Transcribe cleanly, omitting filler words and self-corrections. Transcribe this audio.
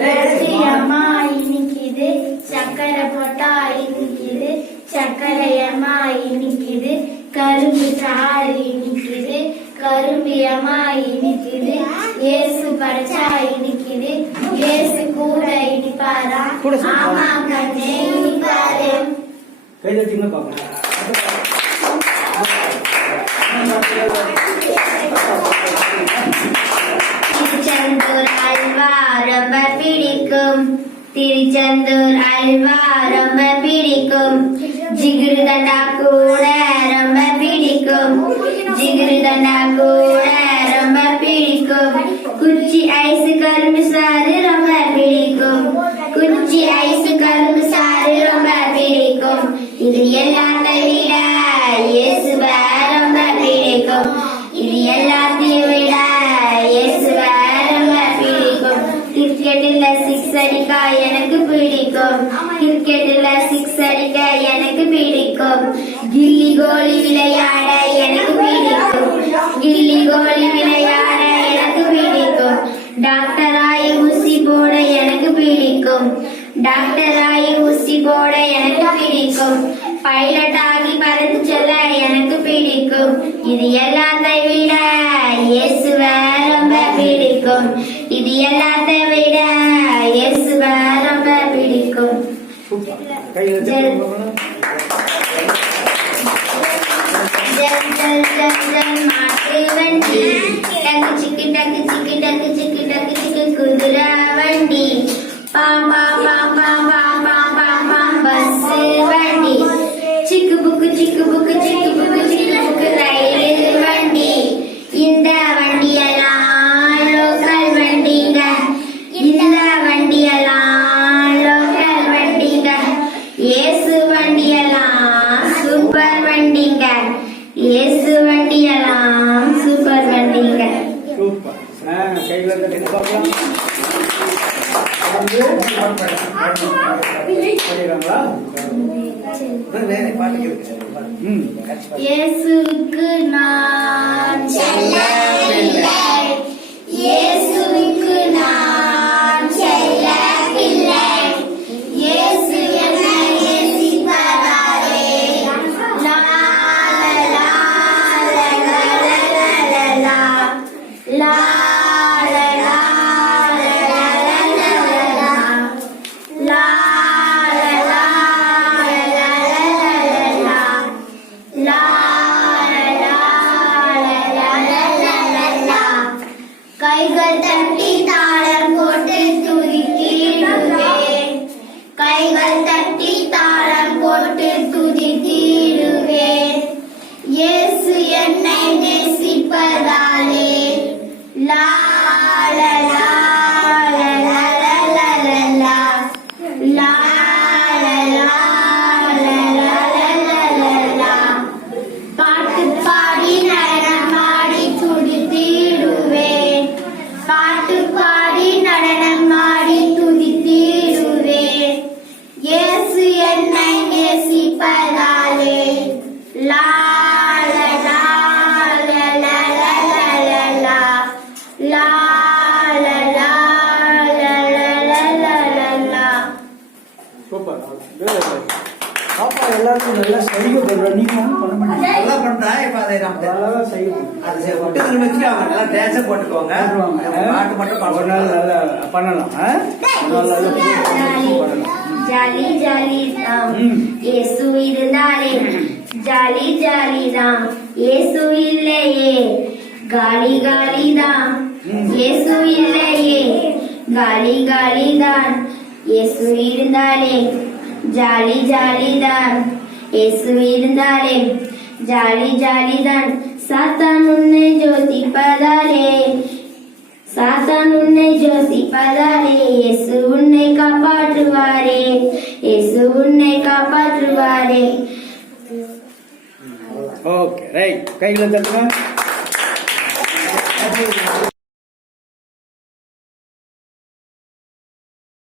லட்சியமா இனிக்குது, சக்கரை போட்டா இனிக்குது, சக்கரையம்மா இனிக்குது, கரும்பு சாறு இனிக்குது, கரும்பியம்மா இனிக்குது, ஏசு படைச்சா இனிக்குது, ஏசு கூட இனிப்பாரா? ஆமா கண்ணே இனிப்பாரு. திருச்செந்தூர் அல்வா ரொம்ப பிடிக்கும், திருச்செந்தூர் அல்வா ரொம்ப பிடிக்கும், ஜிகிரு தண்டா கூட ரொம்ப பிடிக்கும், ஜிகிரு தண்டா கூட ரொம்ப பிடிக்கும், குச்சி ஐஸ் கரும்பு சாறு ரொம்ப பிடிக்கும், குச்சி ஐஸ் கரும்பு சாறு ரொம்ப பிடிக்கும், இது எல்லாத்தையும் விட இயேசுவ ரொம்ப பிடிக்கும், இது எல்லாத்தையும் விட இயேசுவ ரொம்ப பிடிக்கும். கிரிக்கெட்ல சிக்ஸ் அடிக்க எனக்கு பிடிக்கும், கிரிக்கெட்ல சிக்ஸ் அடிக்க எனக்கு பிடிக்கும், கில்லி கோலி விளையாட எனக்கு பிடிக்கும், கில்லி கோலி விளையாட எனக்கு பிடிக்கும், டாக்டராய ஊசி போட எனக்கு பிடிக்கும், டாக்டராய ஊசி போட எனக்கு பிடிக்கும், பைலட் ஆகி பறந்து செல்ல எனக்கு பிடிக்கும், இது எல்லாத்தையும் விட இயேசுவ ரொம்ப பிடிக்கும், இது எல்லாத்தையும் விட இயேசுவ ரொம்ப பிடிக்கும். ஜல் ஜல் ஜல் ஜல் மாட்டு வண்டி, டக்கு சிக்கு டக்கு சிக்கு டக்கு சிக்கு டக்கு சிக்கு குதிரை வண்டி, பாம் பாம் பாம் பாம் பாம் பாம் பாம் பாம் பஸ் வண்டி, சிக்கு புக்கு சிக்கு புக்கு சிக்கு புக்கு சிக்கு புக்கு ரயில் வண்டி, இந்த வண்டியெல்லாம் லோக்கல் வண்டிங்க, இந்த வண்டியெல்லாம் லோக்கல் வண்டிங்க, இயேசு வண்டியெல்லாம் சூப்பர் வண்டிங்க, இயேசு வண்டியெல்லாம் சூப்பர் வண்டிங்க. இயேசுவுக்கு நான் செல்லப்பிள்ளை, இயேசுவுக்கு நான் செல்லப்பிள்ளை, இயேசு என்னை நேசிப்பதாலே லா லா லா லா லா லா கைகள் தட்டி தாளம் போட்டு துதித்திடுவேன், கைகள் தட்டி தாளம் போட்டு துதித்திடுவேன், இயேசு என்னை நேசிப்பதாலே லா லா லா லா லா லா லா லா லா. பாட்டு பாடி நடனம் ஆடி துதித்திடுவேன், பாட்டு பாடி நடனம் ஆடி துதித்திடுவேன், இயேசு என்னை நேசிப்பதாலே லா லா லா லா லா லா லா லா லா லா லா லா லா. சூப்பர். பாப்பா எல்லாருக்கும் நல்லா சைகை பண்றா, நீங்க பண்ண மாட்டீங்க. நல்லா பண்றா. இப்ப அதை நம்ம நல்லா சைகை அது ஒட்டுக்கு வச்சு அவங்க நல்லா டான்ஸ் போட்டுக்குவாங்க. பாட்டு மட்டும் ஒரு நாள் நல்லா பண்ணலாம். ஜாலி ஜாலி தான் இயேசு இருந்தாலே, ஜாலி ஜாலி தான் இயேசு இல்லையே, காலி காலி தான் இயேசு இல்லையே, காலி காலி தான் இயேசு இருந்தாலே, ஜாலி ஜாலி தான் இயேசு இருந்தாலே, ஜாலி ஜாலி தான். சாத்தான் உன்னை ஜோதிப்பதாலே, சாத்தான் உன்னை ஜோதிப்பதாலே, இயேசு உன்னை காப்பாற்றுவாரே, இயேசு உன்னை காப்பாற்றுவாரே. Okay right. கைகளை தட்டுங்க.